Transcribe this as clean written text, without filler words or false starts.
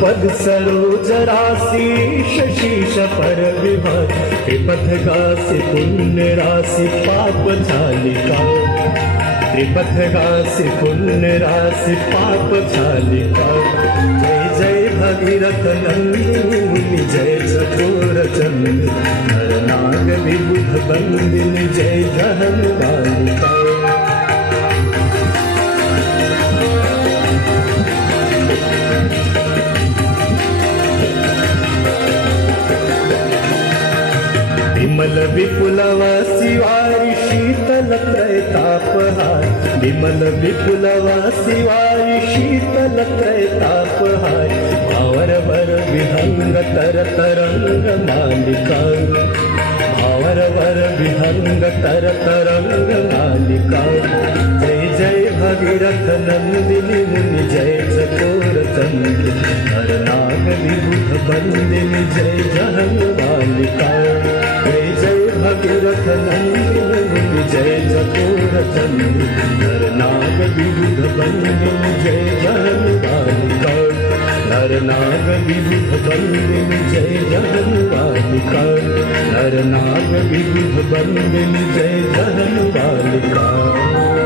पद सरोज राशि शशीष पर विभा त्रिपथगासी पुण्य राशि पाप झालिका त्रिपथगासी पुण्य राशि पाप झालिका जय जय भगीरथ नंदिनी जय चकोर चंद्र नर नाग विबुध बंदिनी जय जहन बालिका विमल विपुलव शिवारि शीतल त्रैतापहार विमल विपुलव शिवारि शीतल त्रैतापहार भावर वर विहंग तर तरंग मालिका भावर वर विहंग तर तरंग मालिका जय जय भगीरथ नंदिनी मुनि जय चकोर चंद्र हर नाग विबुध बंदिनी जय जहन बालिका जय जय भगीरथ नंदिनी जय चकोर चंद्र नर नाग विबुध बंदिनी जय जहन बालिका नर नाग विबुध बंदिनी जय जहन बालिका नर नाग विबुध बंदिनी जय जहन बालिका।